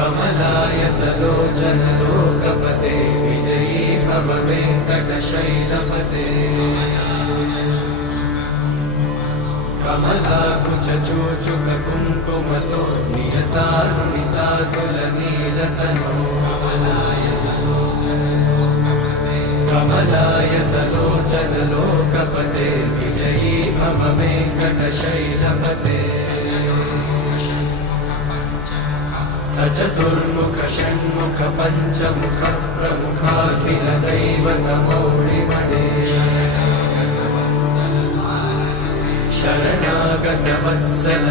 कमलायतलोचन लोकपते विजयी भव वेङ्कटशैलपते कमलाकुचूचुक कुङ्कुमतो नियतारुणितातुलनीलतनो कमलायतलोचन लोकपते विजयी भव वेङ्कटशैलपते सचतुर्मुख षण्मुख पञ्चमुख प्रमुखाखिल दैवतमौलिमणे शरणागत वत्सल